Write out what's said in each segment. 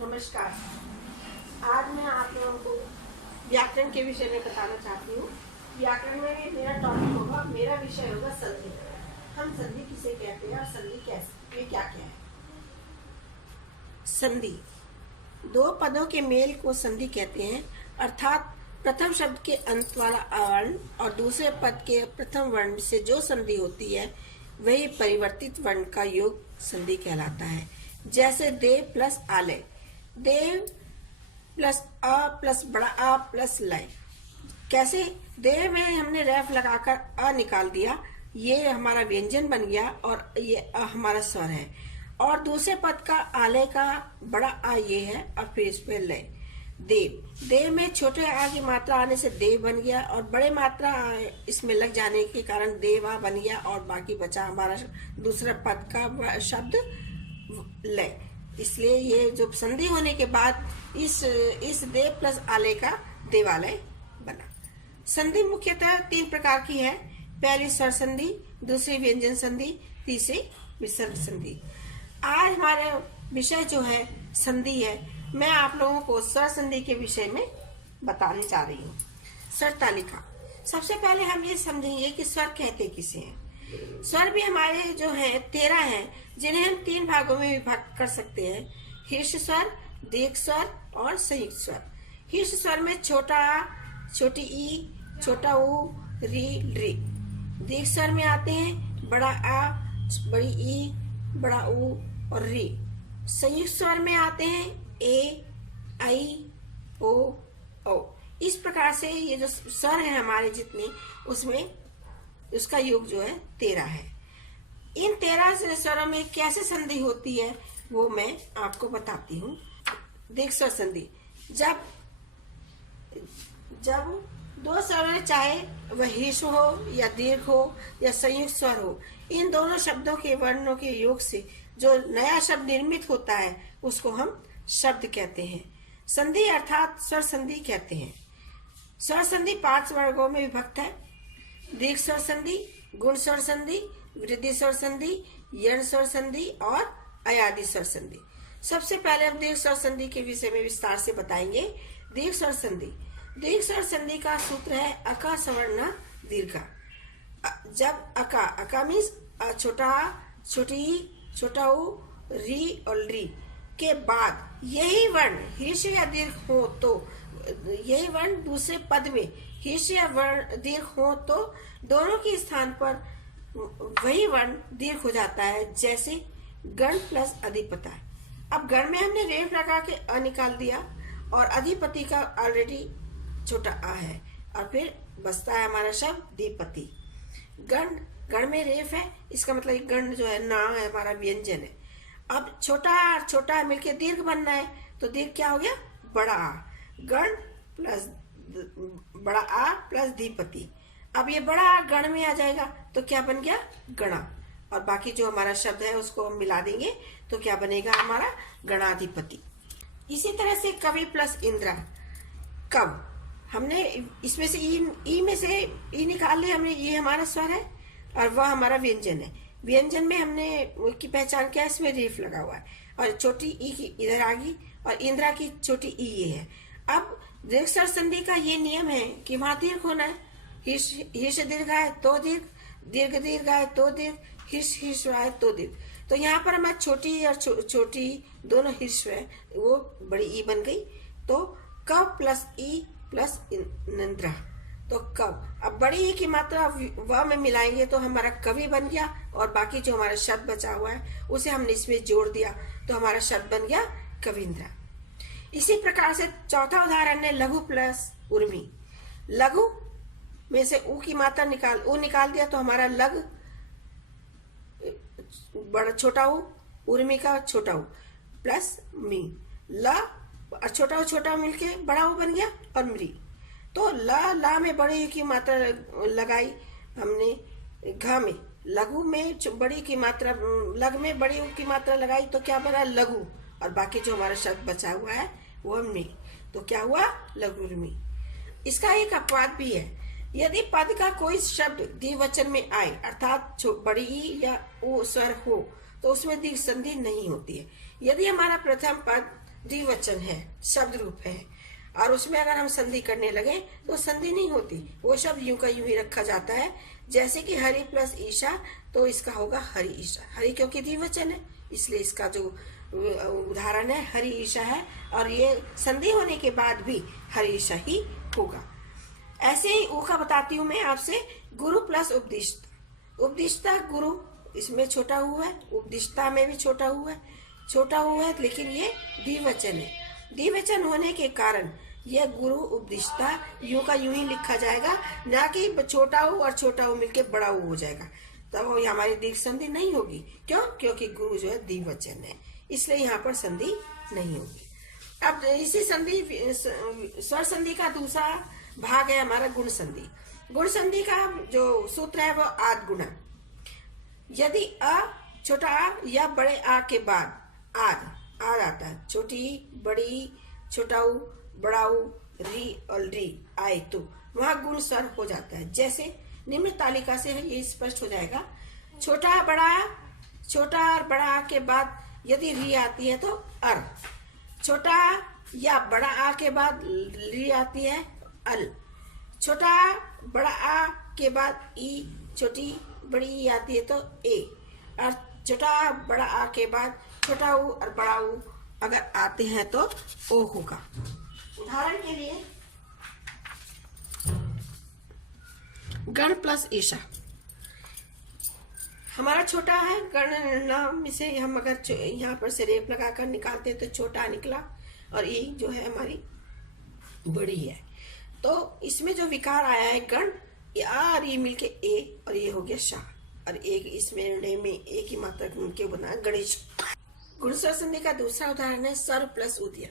नमस्कार। आज मैं आप लोगों को व्याकरण के विषय में बताना चाहती हूँ। व्याकरण में मेरा टॉपिक होगा, मेरा विषय होगा संधि। हम संधि किसे कहते हैं और संधि कैसे, ये क्या क्या है। संधि दो पदों के मेल को संधि कहते हैं, अर्थात प्रथम शब्द के अंत वाला वर्ण और दूसरे पद के प्रथम वर्ण से जो संधि होती है वही परिवर्तित वर्ण का योग संधि कहलाता है। जैसे देव प्लस आलय, देव प्लस अ प्लस बड़ा आ प्लस लय। कैसे? देव में हमने रेफ लगाकर अ निकाल दिया, ये हमारा व्यंजन बन गया और ये अ हमारा स्वर है। और दूसरे पद का आलय का बड़ा आ ये है और फिर इस पे लय। देव, देव में छोटे आ की मात्रा आने से देव बन गया और बड़े मात्रा इसमें लग जाने के कारण देवा बन गया और बाकी बचा हमारा दूसरा पद का शब्द लय। इसलिए ये जो संधि होने के बाद इस देव प्लस आलय का देवालय बना। संधि मुख्यतः तीन प्रकार की है। पहली स्वर संधि, दूसरी व्यंजन संधि, तीसरी विसर्ग संधि। आज हमारा विषय जो है संधि है। मैं आप लोगों को स्वर संधि के विषय में बताने जा रही हूँ। स्वर तालिका। सबसे पहले हम ये समझेंगे कि स्वर कहते किसे हैं। स्वर भी हमारे जो है 13 हैं, जिन्हें हम 3 भागों में विभाग कर सकते हैं। शीर्ष स्वर, दीर्घ स्वर और संयुक्त स्वर। शीर्ष स्वर में छोटा आ, छोटी ई, छोटा ऊ, री, री। दीर्घ स्वर में आते हैं बड़ा आ, बड़ी ई, बड़ा ऊ और री। संयुक्त स्वर में आते हैं ए, आई, ओ, औ। इस प्रकार से ये जो स्वर है हमारे जितने, उसमें उसका योग जो है 13 है। इन 13 स्वरों में कैसे संधि होती है वो मैं आपको बताती हूँ। दीर्घ स्वर संधि, जब दो स्वर चाहे वह ह्रस्व हो या दीर्घ हो या संयुक्त स्वर हो, इन दोनों शब्दों के वर्णों के योग से जो नया शब्द निर्मित होता है उसको हम शब्द कहते हैं। संधि अर्थात स्वर संधि कहते हैं। स्वर संधि 5 वर्गों में विभक्त है। दीर्घ स्वर संधि, गुण स्वर संधि, वृद्धि स्वर संधि, यण स्वर संधि और अयादि स्वर संधि। सबसे पहले हम दीर्घ स्वर संधि के विषय में विस्तार से बताएंगे। दीर्घ स्वर संधि, दीर्घ स्वर संधि का सूत्र है अका सवर्ण दीर्घा। जब अका मीन्स छोटा आ, छोटी ई, छोटा ऊ, री और री के बाद यही वर्ण ह्रस्व या दीर्घ हो तो यही वर्ण दूसरे पद में ह्रस्व या वर्ण दीर्घ हो तो दोनों के स्थान पर वही वर्ण दीर्घ हो जाता है। जैसे गण प्लस अधिपता। अब गण में हमने रेफ लगा के अ निकाल दिया और अधिपति का ऑलरेडी छोटा आ है और फिर बचता है हमारा शब्द दीपति। गण में रेफ है, इसका मतलब गण जो है ना है हमारा व्यंजन है। अब छोटा मिलके दीर्घ बनना है तो दीर्घ क्या हो गया? बड़ा आ। गण प्लस बड़ा आ प्लस दीपति। अब ये बड़ा आ गण में आ जाएगा तो क्या बन गया? गणा। और बाकी जो हमारा शब्द है उसको हम मिला देंगे तो क्या बनेगा? हमारा गणाधिपति। इसी तरह से कवि प्लस इंद्रा। कव, हमने इसमें से ई में से ई निकाल लिया हमने, ये हमारा स्वर है और वह हमारा व्यंजन है। व्यंजन में हमने की पहचान किया, इसमें रेफ लगा हुआ है और छोटी ई की इधर आ गई और इंद्रा की छोटी ई ये है। अब दीर्घ स्वर संधि का ये नियम है कि वहां दीर्घ होना है। ह्रस्व दीर्घ आए तो दीर्घ, दीर्घ दीर्घ आए तो दीर्घ, ह्रस्व आए तो दीर्घ। तो यहाँ पर हमारी छोटी और छोटी दोनों ह्रस्व है, वो बड़ी ई बन गई। तो कव प्लस ई प्लस इंद्रा तो कव। अब बड़ी ई की मात्रा व में मिलाएंगे तो हमारा कवि बन गया और बाकी जो हमारा शब्द बचा हुआ है उसे हमने इसमें जोड़ दिया तो हमारा शब्द बन गया कविंद्रा। इसी प्रकार से चौथा उदाहरण है लघु प्लस उर्मी। लघु में से ऊ की मात्रा निकाल दिया तो हमारा लघ बड़ा छोटा ऊ, उर्मी का छोटा ऊ प्लस मी। ल छोटा मिलके बड़ा ऊ बन गया और मृ। तो ला में बड़ी की मात्रा लगाई हमने। घ में लघु में बड़ी की मात्रा, लघ में बड़ी की मात्रा लगाई तो क्या बना? लघु। और बाकी जो हमारा शब्द बचा हुआ है वो हमने, तो क्या हुआ? लघुर्मी। इसका एक अपवाद भी है। यदि पद का कोई शब्द द्विवचन में आए अर्थात बड़ी ई या ऊ स्वर हो तो उसमें दीर्घ संधि नहीं होती है। यदि हमारा प्रथम पद द्विवचन है, शब्द रूप है, और उसमें अगर हम संधि करने लगे तो संधि नहीं होती, वो शब्द यूं का यूं ही रखा जाता है। जैसे कि हरि प्लस ईशा, तो इसका होगा हरि ईशा। हरि क्योंकि द्विवचन है, इसलिए इसका जो उदाहरण है हरि ईशा है, और ये संधि होने के बाद भी हरि ईशा ही होगा। ऐसे ही ऊ का बताती हूँ मैं आपसे, गुरु प्लस उपदिष्टा। उपदिष्टा गुरु, इसमें छोटा हुआ है, उपदिष्टा में भी छोटा हुआ है, लेकिन ये द्विवचन है। द्विवचन होने के कारण यह गुरु उपदिष्टा यूं का यूं ही लिखा जाएगा, ना कि छोटा ऊ और छोटा ऊ मिलके बड़ा ऊ हो जाएगा, तब वो हमारी दीर्घ संधि नहीं होगी। क्यों? क्योंकि गुरु जो है द्विवचन है, इसलिए यहाँ पर संधि नहीं होगी। अब इसी संधि, स्वर संधि का दूसरा भाग है हमारा गुण संधि। गुण संधि का जो सूत्र है वो आद गुणा। यदि अ, छोटा आ या बड़े आ के बाद आद आता है, छोटी बड़ी, छोटा ऊ, बड़ा ऊ, री और री आए तो वहां गुण स्वर हो जाता है। जैसे निम्न तालिका से ये स्पष्ट हो जाएगा। छोटा और बड़ा आ के बाद यदि री आती है तो अर, छोटा या बड़ा आ के बाद री आती है अल, छोटा बड़ा आ के बाद ई, छोटी बड़ी ई आती है तो ए, और छोटा बड़ा आ के बाद छोटा ऊ और बड़ा ऊ अगर आते हैं तो ओ होगा। उदाहरण के लिए गण प्लस ईशा, हमारा छोटा है गण नाम से हम अगर यहाँ पर से रेप लगाकर निकालते हैं तो छोटा निकला, और ई जो है हमारी बड़ी है। तो इसमें जो विकार आया है गण, और ये मिलके ए, और ये हो गया शाह, और एक इसमें में एक ही मात्रा मिलके बना गणेश। गुण स्वर संधि का दूसरा उदाहरण है सर्व प्लस उदय।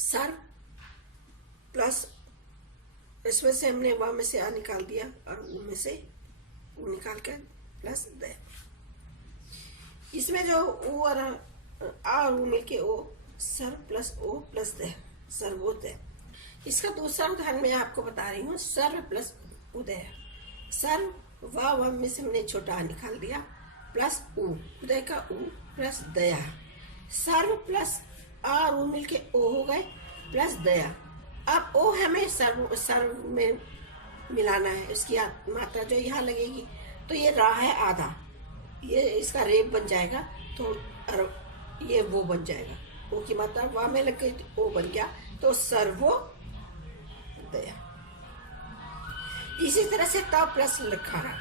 सर्व प्लस, इसमें से हमने व में से आ निकाल दिया और उ में से उ निकाल कर प्लस द। इसमें जो उ और आ और उ मिलके ओ, सर्व प्लस ओ प्लस द, सर्वोदय। इसका दूसरा उदाहरण मैं आपको बता रही हूँ, सर्व प्लस उदय। सर्व व में से हमने छोटा निकाल दिया, प्लस उ, उदय का उ प्लस दया। सर्व प्लस आ और उ मिलके ओ हो गए, प्लस दया। अब ओ हमें सर्व में मिलाना है, इसकी मात्रा जो यहाँ लगेगी, तो ये रा है आधा, ये इसका रेप बन जाएगा, तो ये वो बन जाएगा, ओ की मात्रा वा में लग गई तो ओ बन गया, तो सर्वो दया। इसी तरह से तब प्लस लखारा,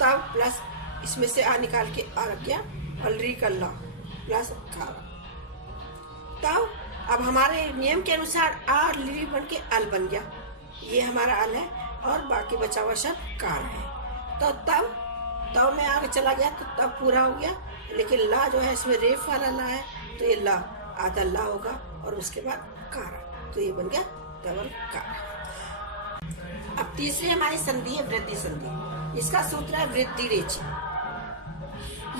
तब प्लस इसमें से आ निकाल के आ रख गया, अलरी का ला प्लस खारा। तब अब हमारे नियम के अनुसार आ ली बन के अल बन गया, ये हमारा अल है, और बाकी बचा हुआ शब्द कार है। तो तब में आगे चला गया तो तब पूरा हो गया, लेकिन ला जो है इसमें रेफ वाला ला है, तो ये ला आधा ला होगा, और उसके बाद कारा, तो ये बन गया डबल कारा। अब तीसरी हमारी संधि है वृद्धि संधि। इसका सूत्र है वृद्धि रेची।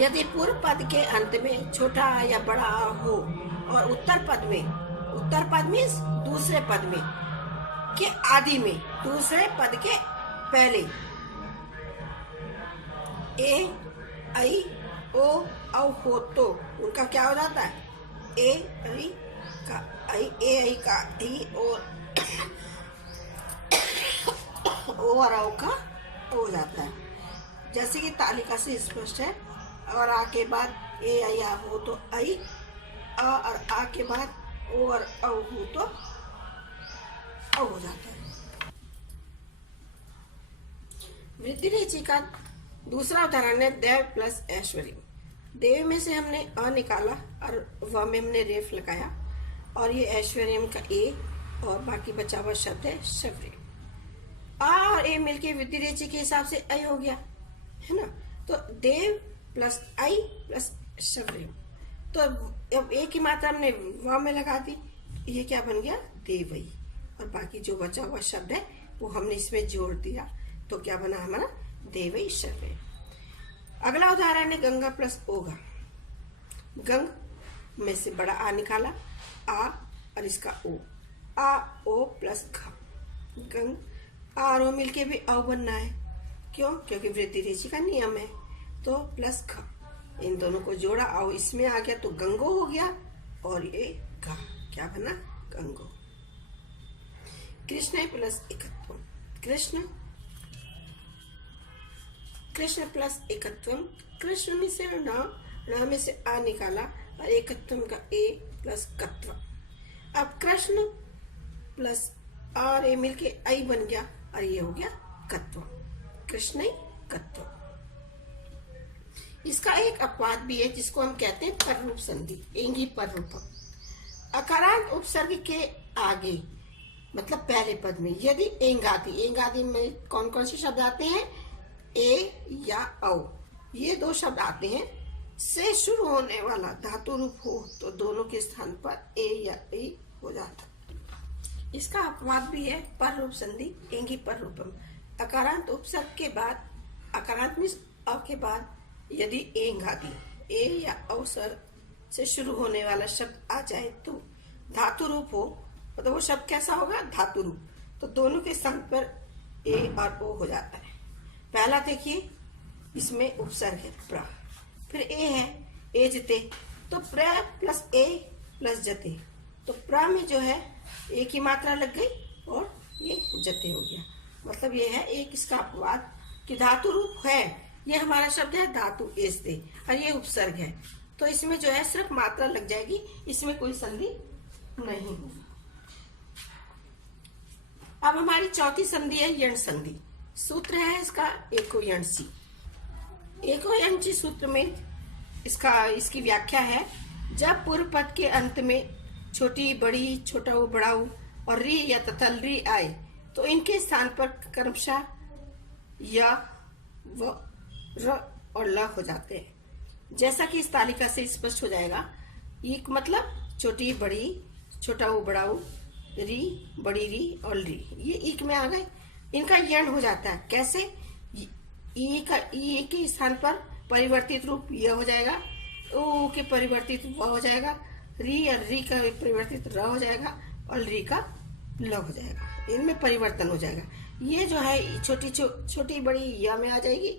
यदि पूर्व पद के अंत में छोटा आ या बड़ा आ हो, और उत्तर पद मीन्स दूसरे पद में के आदि में, दूसरे पद के पहले ए, आई, ओ, औ हो, तो उनका क्या हो जाता है? ए, आई का आई, ए, आई का आई, और औ का हो जाता है, जैसे कि तालिका से स्पष्ट है। और आ के बाद ए, आई, आ हो तो आई, आ और आ के बाद ओ और औ हो तो औ हो जाता है। वृद्धि रेची का दूसरा उदाहरण है देव प्लस ऐश्वर्य। देव में से हमने अ निकाला और व में हमने रेफ लगाया, और ये ऐश्वर्यम का ए, और बाकी बचा हुआ शब्द है शौर्य। आ और ए मिलके वृद्धि रेची के हिसाब से आई हो गया, है ना। तो देव प्लस आई प्लस शौर्य, तो अब ए की मात्रा हमने व में लगा दी, ये क्या बन गया? देवई, और बाकी जो बचा हुआ शब्द है वो हमने इसमें जोड़ दिया, तो क्या बना हमारा? देवई शौर्य। अगला उदाहरण है गंगा प्लस ओगा। गंग में से बड़ा आ निकाला, आ और इसका ओ, आ ओ प्लस घ। गंग आ और ओ मिलके भी औ बनना है, क्यों? क्योंकि वृद्धि रेची का नियम है। तो प्लस घ, इन दोनों को जोड़ा, औ इसमें आ गया तो गंगो हो गया, और ये गा, क्या बना? गंगो। कृष्ण प्लस एकत्वम, कृष्ण प्लस एकत्वम, कृष्ण में से न में से आ निकाला और एकत्वम का ए प्लस कत्व। अब कृष्ण प्लस और ए मिलके आई बन गया और ये हो गया कत्व, कृष्ण कत्व। इसका एक अपवाद भी है जिसको हम कहते हैं पररूप संधि, एंगी पररूपम। अकारांत उपसर्ग के आगे मतलब पहले पद में यदि एंगादि में कौन कौन से शब्द आते हैं? ए या औ, ये दो शब्द आते हैं। से शुरू होने वाला धातु रूप हो तो दोनों के स्थान पर ए या ई हो जाता। इसका अपवाद भी है पररूप संधि, एंगी पररूपम। अकारांत उपसर्ग के बाद, अकारांत मीन्स अ के बाद यदि एंगादि ए या औ से शुरू होने वाला शब्द आ जाए तो धातु रूप हो, तो वो शब्द कैसा होगा? धातु रूप। तो दोनों के स्थान पर ए और ओ हो जाता है। पहला देखिए, इसमें उपसर्ग है प्र, फिर ए है एजते, तो प्र प्लस ए प्लस जते, तो प्र में जो है ए की मात्रा लग गई और ये जते हो गया। मतलब ये है एक इसका अपवाद कि धातु रूप है, ये हमारा शब्द है धातु एजते और ये उपसर्ग है, तो इसमें जो है सिर्फ मात्रा लग जाएगी, इसमें कोई संधि नहीं होगी। अब हमारी चौथी संधि है यण संधि। सूत्र है इसका एकोयणसी। एकोयणसी सूत्र में इसकी व्याख्या है, जब पूर्व पद के अंत में छोटी बड़ी, छोटा वो बड़ा और री या तथा री आए तो इनके स्थान पर क्रमशः या व र और ल हो जाते हैं। जैसा कि इस तालिका से स्पष्ट हो जाएगा, एक मतलब छोटी बड़ी, छोटा वो बड़ा वो, री बड़ी री और री, ये ईक में आ गए, इनका यण हो जाता है। कैसे? ई के स्थान पर परिवर्तित रूप य हो जाएगा, ओ के परिवर्तित व हो जाएगा, री और री का परिवर्तित र हो जाएगा और री का ल हो जाएगा, इनमें परिवर्तन हो जाएगा। ये जो है छोटी बड़ी य में आ जाएगी,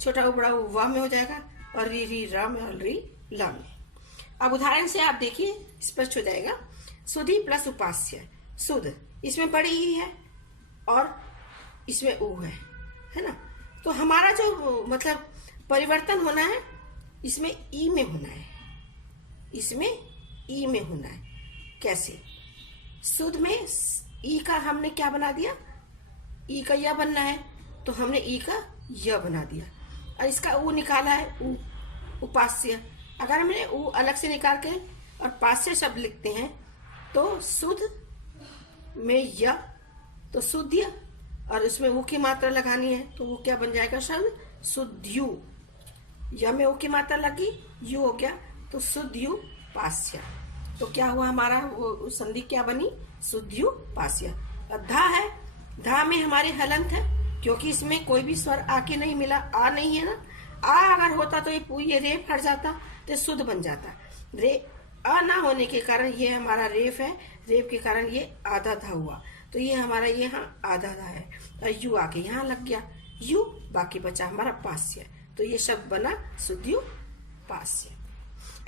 छोटा बड़ा व में हो जाएगा और री र में और री ल में। अब उदाहरण से आप देखिए, स्पष्ट हो जाएगा। सुधि प्लस उपास्य, सुध इसमें बड़ी ही है और इसमें ऊ है ना, तो हमारा जो मतलब परिवर्तन होना है इसमें ई में होना है, इसमें ई में होना है। कैसे? सुध में ई का हमने क्या बना दिया? ई का या बनना है तो हमने ई का य बना दिया और इसका ऊ निकाला है, ऊ उपास्य। अगर हमने ऊ अलग से निकाल के और पास्य शब्द लिखते हैं तो सुध में य तो सुध्य और उसमें ऊ की मात्रा लगानी है तो वो क्या बन जाएगा शब्द? सुध्यु। य में ऊ की मात्रा लगी, यू हो गया तो सुध्यु पास्य। तो क्या हुआ हमारा वो संधि क्या बनी? सुध्यु पास्य। अब धा है, धा में हमारे हलंत है क्योंकि इसमें कोई भी स्वर आके नहीं मिला, आ नहीं है ना। आ अगर होता तो ये रेफ हट जाता तो शुद्ध बन जाता। रे आ ना होने के कारण ये हमारा रेफ है, रेफ के कारण ये आधा धा हुआ, तो ये हमारा यहाँ आधा धा है और यू आके यहाँ लग गया, यू बाकी बचा हमारा पास्य, तो ये शब्द बना सुध्यु पास्य।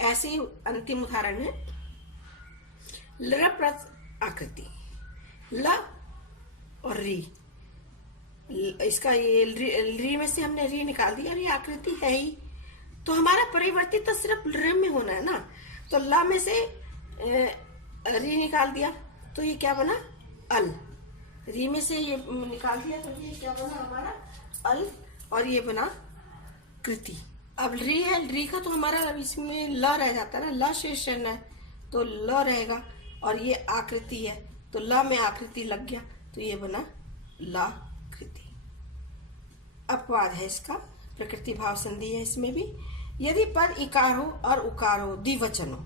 ऐसे ही अंतिम उदाहरण है ल प्लस आकृति, ल और री, इसका ये री में से हमने री निकाल दिया और ये आकृति है ही, तो हमारा परिवर्तित तो सिर्फ र में होना है ना, तो ला में से री निकाल दिया तो ये क्या बना? अल। री में से ये निकाल दिया तो ये क्या बना हमारा? अल, और ये बना कृति। अब री है, री का तो हमारा इसमें ल रह जाता है ना, ल शेष रहना है तो ल रहेगा, और ये आकृति है तो ल में आकृति लग गया तो ये बना लाकृति। अपवाद है इसका, प्रकृति भाव संधि है इसमें भी। यदि पद इकार हो और उकार हो, द्विवचन हो,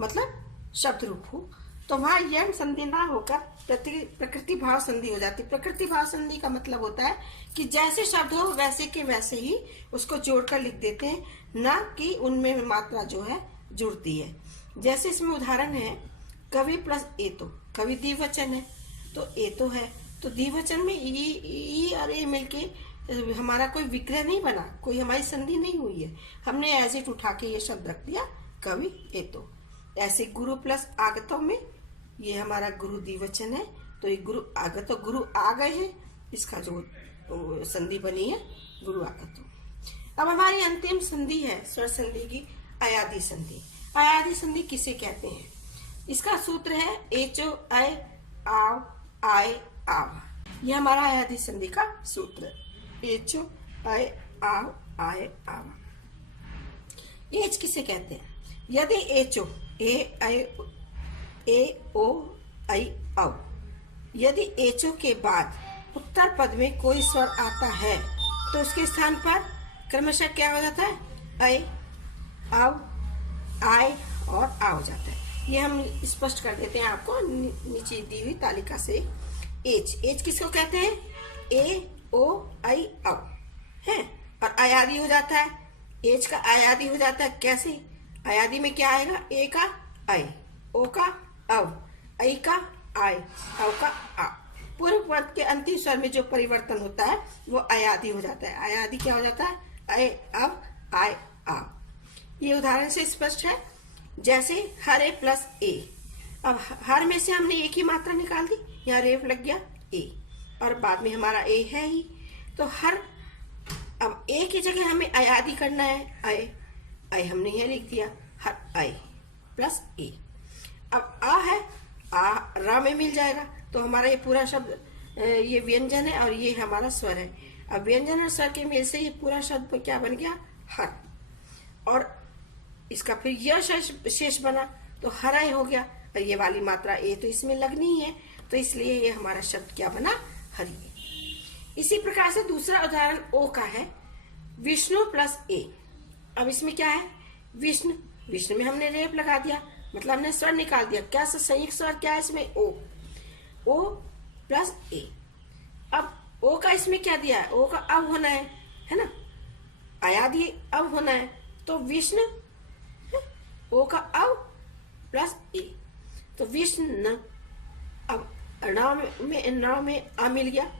मतलब शब्द रूप हो, तो वहां यण संधि ना होकर प्रकृति भाव संधि हो जाती। प्रकृति भाव संधि का मतलब होता है कि जैसे शब्द हो वैसे के वैसे ही उसको जोड़कर लिख देते हैं, ना कि उनमें मात्रा जो है जुड़ती है। जैसे इसमें उदाहरण है कवि प्लस एतो, कवि द्विवचन है तो एतो है, तो द्विवचन में ई और ए मिलके हमारा कोई विग्रह नहीं बना, कोई हमारी संधि नहीं हुई है, हमने एज इट उठा के ये शब्द रख दिया कवि एतो। ऐसे गुरु प्लस आगतों में ये हमारा गुरु द्विवचन है, तो ये गुरु आगतो, गुरु आ गए हैं, इसका जो संधि बनी है गुरु आगतो। अब हमारी अंतिम संधि है स्वर संधि की, अयादि संधि। अयादि संधि किसे कहते हैं? इसका सूत्र है एचो आय आव आय आव। यह हमारा अयादि संधि का सूत्र है, एचो आय आव आय आव। एच किसे कहते हैं? यदि एचो ए ओ आई औ, यदि एचो के बाद उत्तर पद में कोई स्वर आता है तो उसके स्थान पर क्रमशः क्या हो जाता है? ऐ, आव, आय और आ हो जाता है। ये हम स्पष्ट कर देते हैं आपको नीचे दी हुई तालिका से। एच किसको कहते हैं? ए ओ आई औ है, और अयादि हो जाता है, एच का अयादि हो जाता है। कैसे? अयादि में क्या आएगा? ए का ऐ, ओ का औ, ऐ का आय, औ का आ। पूर्व पद के अंतिम स्वर में जो परिवर्तन होता है वो अयादि हो जाता है। अयादि क्या हो जाता है? ऐ, अब, आय, आ। ये उदाहरण से स्पष्ट है, जैसे हर ए प्लस ए। अब हर में से हमने एक ही मात्रा निकाल दी, यहाँ रेफ लग गया ए, और बाद में हमारा ए है ही, तो हर, अब ए की जगह हमें अयादि करना है, ऐ हमने यहाँ लिख दिया, हर ऐ प्लस ए। अब आ है, आ रा में मिल जाएगा, तो हमारा ये पूरा शब्द ये व्यंजन है और ये हमारा स्वर है। अब व्यंजन और स्वर के मेल से ये पूरा शब्द क्या बन गया? हर। और इसका फिर यह शेष बना तो हराय हो गया, और ये वाली मात्रा ए तो इसमें लगनी ही है, तो इसलिए ये हमारा शब्द क्या बना? हरि। इसी प्रकार से दूसरा उदाहरण ओ का है, विष्णु प्लस ए। अब इसमें क्या है? विष्णु, विष्णु में हमने रेप लगा दिया, मतलब हमने स्वर निकाल दिया। क्या संयुक्त स्वर क्या है इसमें? ओ प्लस ए। अब ओ का इसमें क्या दिया है? ओ का अब होना है ना, अयादि अब होना है, तो विष्णु, ओ का अब प्लस ए, तो विष्णु। अब नाव में आ मिल गया,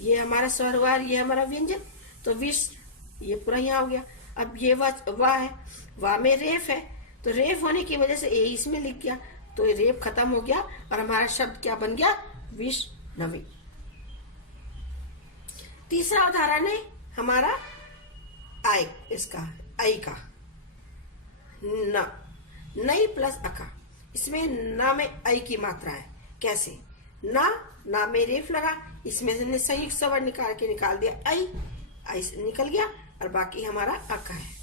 ये हमारा स्वर हुआ, ये हमारा व्यंजन, तो विष्णु ये पूरा यहाँ हो गया। अब ये वाह है, वाह में रेफ है, तो रेफ होने की वजह से ए इसमें लिख गया, तो ये रेफ खत्म हो गया और हमारा शब्द क्या बन गया? विष्णवी। तीसरा उदाहरण है हमारा आय, इसका आई का, न, नई प्लस अका। इसमें ना में आई की मात्रा है। कैसे? ना में रेफ लगा, इसमें से संयुक्त स्वर निकाल दिया, आई निकल गया, और बाकी हमारा अका है,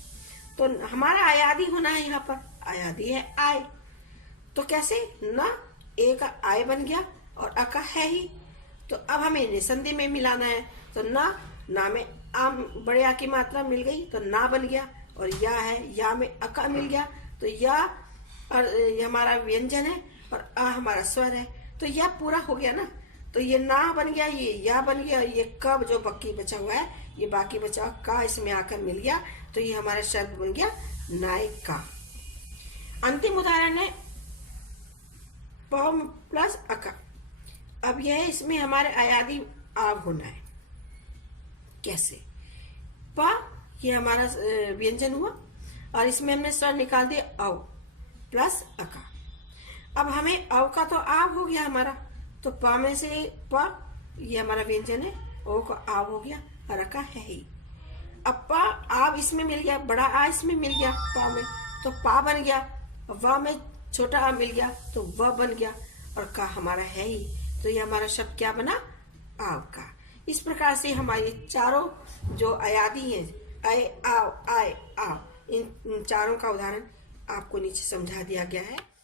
तो हमारा अयादि होना है। यहाँ पर अयादि है आय, तो कैसे? ना ए का आय बन गया और अका है ही, तो अब हमें निसंधि में मिलाना है, तो ना में आम बड़े आ की मात्रा मिल गई, तो ना बन गया, और या है, या में अका मिल गया, तो या, और ये हमारा व्यंजन है और आ हमारा स्वर है, तो यह पूरा हो गया ना, तो ये ना बन गया, ये या बन गया, ये कब जो बाकी बचा हुआ है, ये बाकी बचा का इसमें आकर मिल गया, तो ये हमारा शब्द बन गया नायिका। अंतिम उदाहरण है प प्लस अका। अब यह है, इसमें हमारे अयादि आव होना है। कैसे? प, ये हमारा व्यंजन हुआ, और इसमें हमने स्वर निकाल दिया औ प्लस अका। अब हमें औ का तो आव हो गया हमारा, तो प में से प, ये हमारा व्यंजन है, ओ का आव हो गया, और अका है ही। अब प आव इसमें मिल गया, बड़ा आ इसमें मिल गया प में, तो पा बन गया, व में छोटा आ मिल गया, तो व बन गया, और का हमारा है ही, तो ये हमारा शब्द क्या बना? आव का। इस प्रकार से हमारे चारों जो अयादि हैं, ऐ, आव, आय, आव, इन चारों का उदाहरण आपको नीचे समझा दिया गया है।